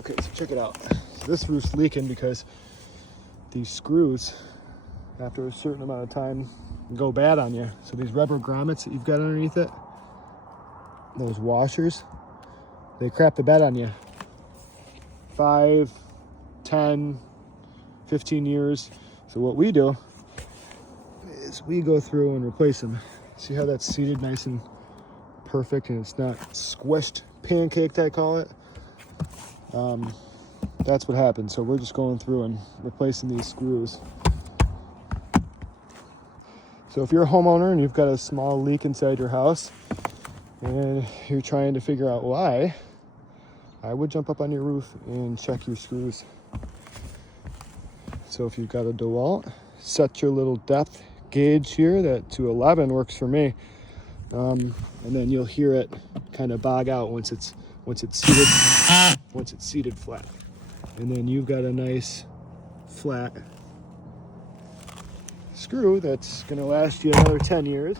Okay, so check it out. So this roof's leaking because these screws, after a certain amount of time, go bad on you. So these rubber grommets that you've got underneath it, those washers, they crap the bed on you. 5, 10, 15 years. So what we do is we go through and replace them. See how that's seated nice and perfect and it's not squished, pancaked I call it. That's what happens. So we're just going through and replacing these screws. So if you're a homeowner and you've got a small leak inside your house and you're trying to figure out why, I would jump up on your roof and check your screws. So if you've got a DeWalt, set your little depth gauge here that to 11 works for me. And then you'll hear it kind of bog out once it's seated flat. And then you've got a nice flat screw that's going to last you another 10 years.